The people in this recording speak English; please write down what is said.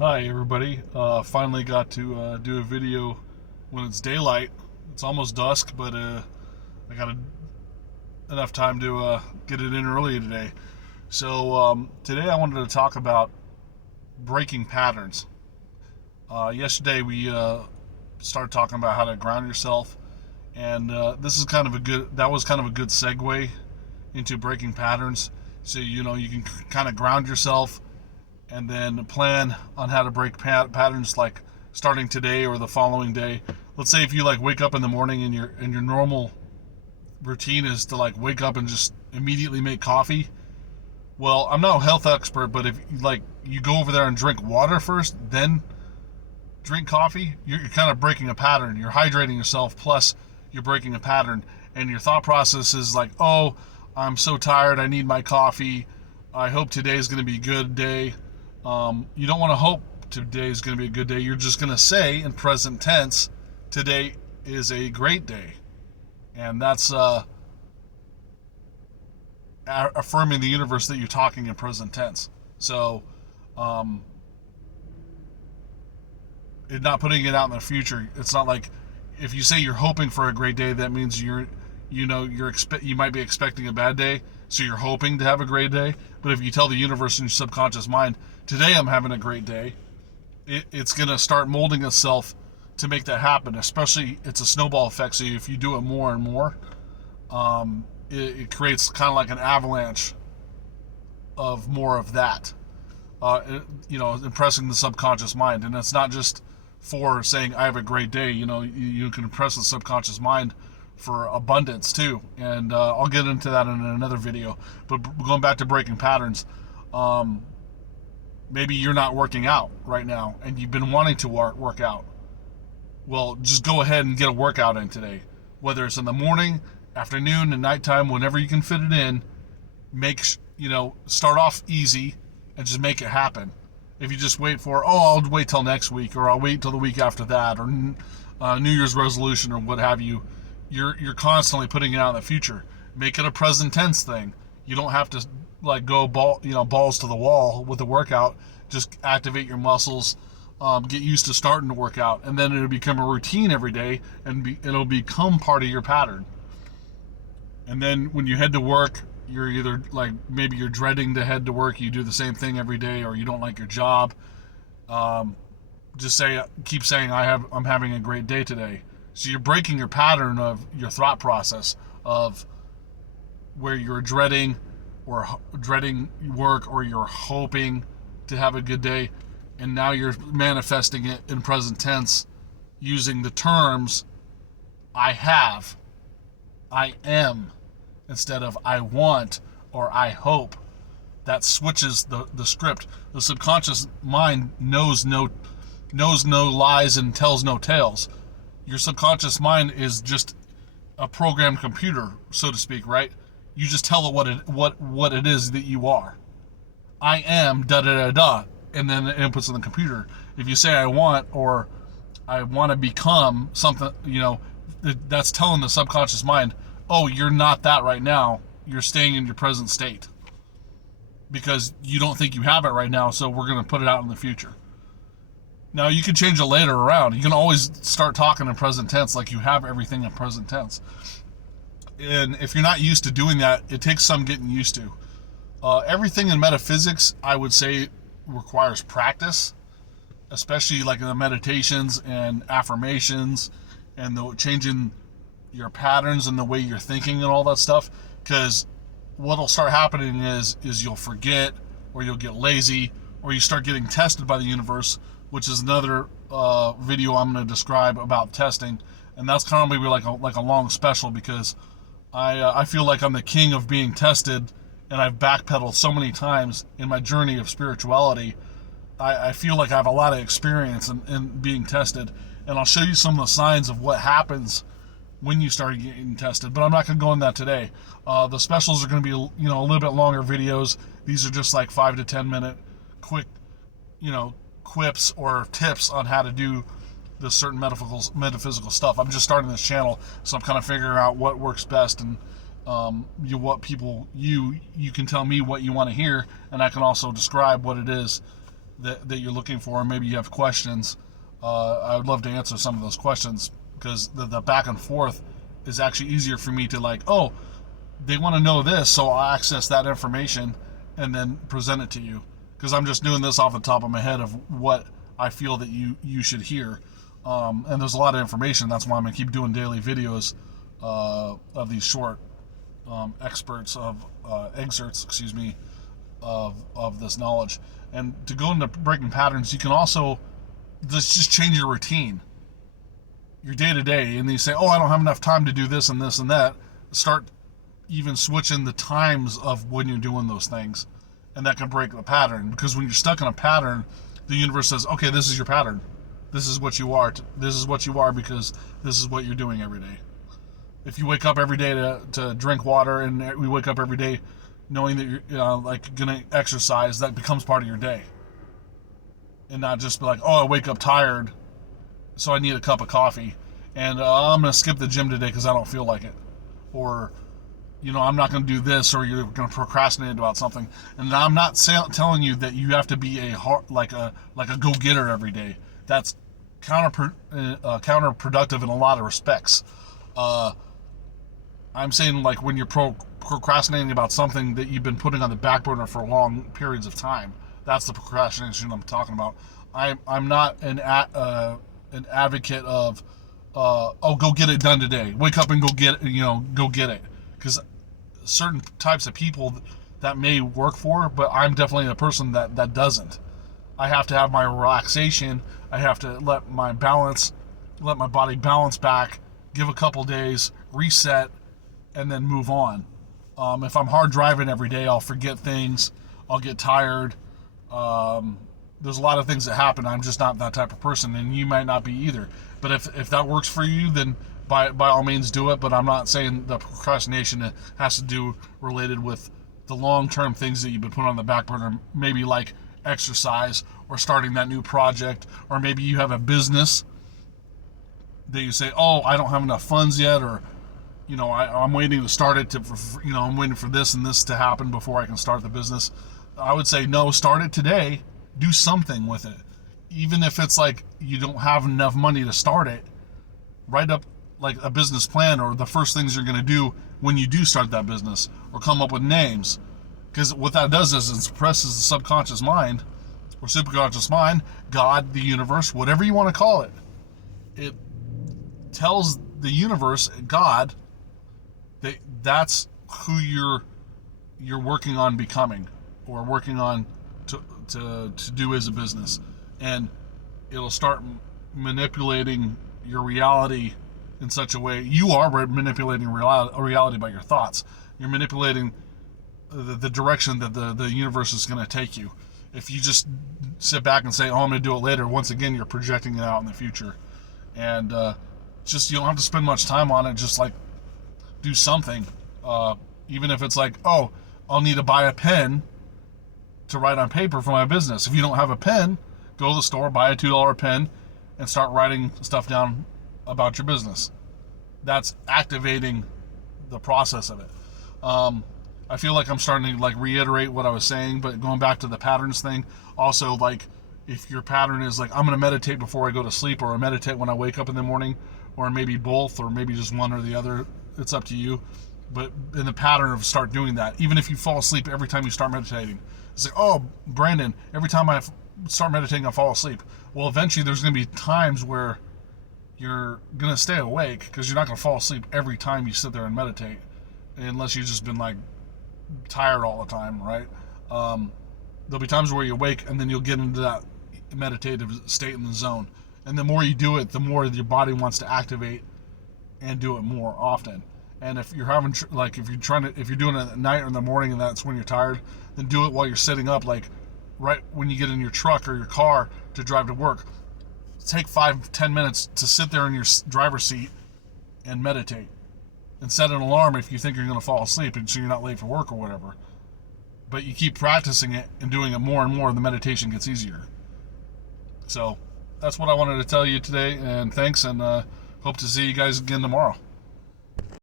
Hi everybody. Finally got to do a video when it's daylight. It's almost dusk, but I got enough time to get it in early today. So today I wanted to talk about breaking patterns. Yesterday we started talking about how to ground yourself, and this is kind of a good. That was kind of a good segue into breaking patterns. So you can kind of ground yourself and then plan on how to break patterns like starting today or the following day. Let's say if you like wake up in the morning and your normal routine is to like wake up and just immediately make coffee. Well, I'm not a health expert, but if like you go over there and drink water first, then drink coffee, you're kind of breaking a pattern. You're hydrating yourself, plus you're breaking a pattern, and your thought process is like, oh, I'm so tired, I need my coffee. I hope today's going to be a good day. You don't want to hope today is going to be a good day. You're just going to say in present tense, today is a great day. And that's affirming the universe that you're talking in present tense. So, um, it's not putting it out in the future. It's not like if you say you're hoping for a great day, that means you might be expecting a bad day, so you're hoping to have a great day. But if you tell the universe in your subconscious mind, today I'm having a great day, it's gonna start molding itself to make that happen. Especially it's a snowball effect. So if you do it more and more, it creates kind of like an avalanche of more of that. Impressing the subconscious mind, and it's not just for saying I have a great day. You can impress the subconscious mind for abundance too, and I'll get into that in another video. But going back to breaking patterns, maybe you're not working out right now, and you've been wanting to work out. Well, just go ahead and get a workout in today, whether it's in the morning, afternoon, and nighttime, whenever you can fit it in. Start off easy and just make it happen. If you just wait for, oh, I'll wait till next week, or I'll wait till the week after that, or New Year's resolution, or what have you, you're constantly putting it out in the future. Make it a present tense thing. You don't have to like go balls to the wall with the workout. Just activate your muscles, get used to starting to work out, and then it'll become a routine every day, and it'll become part of your pattern. And then when you head to work, you're either like maybe you're dreading to head to work, you do the same thing every day, or you don't like your job. Um, keep saying I'm having a great day today. So you're breaking your pattern of your thought process of where you're dreading work, or you're hoping to have a good day, and now you're manifesting it in present tense using the terms I have, I am, instead of I want or I hope. That switches the script. The subconscious mind knows no lies and tells no tales. Your subconscious mind is just a programmed computer, so to speak, right? You just tell it what it is that you are. I am da da da da, and then it inputs in the computer. If you say I want, or I want to become something, that's telling the subconscious mind, oh, you're not that right now. You're staying in your present state because you don't think you have it right now, so we're going to put it out in the future. Now, you can change it later around. You can always start talking in present tense like you have everything in present tense. And if you're not used to doing that, it takes some getting used to. Everything in metaphysics, I would say, requires practice, especially like in the meditations and affirmations and the changing your patterns and the way you're thinking and all that stuff. Because what'll start happening is you'll forget, or you'll get lazy, or you start getting tested by the universe, which is another video I'm going to describe about testing. And that's kind of maybe like a long special, because I feel like I'm the king of being tested, and I've backpedaled so many times in my journey of spirituality. I feel like I have a lot of experience in being tested, and I'll show you some of the signs of what happens when you start getting tested. But I'm not going to go into that today. The specials are going to be a little bit longer videos. These are just like 5 to 10 minute quick quips or tips on how to do this certain metaphysical stuff. I'm just starting this channel, so I'm kind of figuring out what works best, and you can tell me what you want to hear, and I can also describe what it is that you're looking for. Maybe you have questions. I would love to answer some of those questions, because the back and forth is actually easier for me to, like, oh, they want to know this, so I'll access that information and then present it to you, because I'm just doing this off the top of my head of what I feel that you should hear. And there's a lot of information. That's why I'm going to keep doing daily videos of these short excerpts, of this knowledge. And to go into breaking patterns, you can also just change your routine, your day-to-day, and then you say, oh, I don't have enough time to do this and this and that. Start even switching the times of when you're doing those things, and that can break the pattern. Because when you're stuck in a pattern, the universe says, okay, this is your pattern. This is what you are. This is what you are because this is what you're doing every day. If you wake up every day to drink water, and we wake up every day knowing that you're like going to exercise, that becomes part of your day. And not just be like, oh, I wake up tired, so I need a cup of coffee, and I'm going to skip the gym today because I don't feel like it. Or, I'm not going to do this, or you're going to procrastinate about something. And I'm not telling you that you have to be like a go-getter every day. That's counterproductive in a lot of respects. I'm saying, like, when you're procrastinating about something that you've been putting on the back burner for long periods of time, that's the procrastination I'm talking about. I'm not an advocate of go get it done today. Wake up and go get it. Because certain types of people that may work for, but I'm definitely a person that doesn't. I have to have my relaxation. I have to let my body balance back, give a couple days, reset, and then move on. If I'm hard driving every day, I'll forget things. I'll get tired. There's a lot of things that happen. I'm just not that type of person, and you might not be either. But if that works for you, then by all means do it. But I'm not saying the procrastination has to do related with the long-term things that you've been putting on the back burner, maybe like exercise or starting that new project, or maybe you have a business that you say, oh, I don't have enough funds yet, or I'm waiting to start it I'm waiting for this and this to happen before I can start the business. I would say, no, start it today. Do something with it. Even if it's like you don't have enough money to start it, write up like a business plan, or the first things you're going to do when you do start that business, or come up with names. Because what that does is it suppresses the subconscious mind, or superconscious mind, God, the universe, whatever you want to call it. It tells the universe, God, that's who you're working on becoming, or working on to do as a business. And it'll start manipulating your reality in such a way. You are manipulating reality by your thoughts. You're manipulating the direction that the universe is going to take you. If you just sit back and say, oh, I'm going to do it later, once again, you're projecting it out in the future. And you don't have to spend much time on it. Just like do something. Even if it's like, oh, I'll need to buy a pen to write on paper for my business. If you don't have a pen, go to the store, buy a $2 pen, and start writing stuff down about your business. That's activating the process of it. I feel like I'm starting to reiterate what I was saying, but going back to the patterns thing, also, if your pattern is I'm going to meditate before I go to sleep, or I meditate when I wake up in the morning, or maybe both, or maybe just one or the other, it's up to you. But in the pattern of start doing that, even if you fall asleep every time you start meditating, it's like, oh, Brandon, every time I start meditating, I fall asleep. Well, eventually there's going to be times where you're going to stay awake, because you're not going to fall asleep every time you sit there and meditate, unless you've just been tired all the time, right? There'll be times where you wake, and then you'll get into that meditative state in the zone. And the more you do it, the more your body wants to activate and do it more often. And if you're having if you're doing it at night or in the morning, and that's when you're tired, then do it while you're sitting up, right when you get in your truck or your car to drive to work. Take 5-10 minutes to sit there in your driver's seat and meditate, and set an alarm if you think you're going to fall asleep, and so you're not late for work or whatever. But you keep practicing it and doing it more and more, and the meditation gets easier. So that's what I wanted to tell you today, and thanks, and hope to see you guys again tomorrow.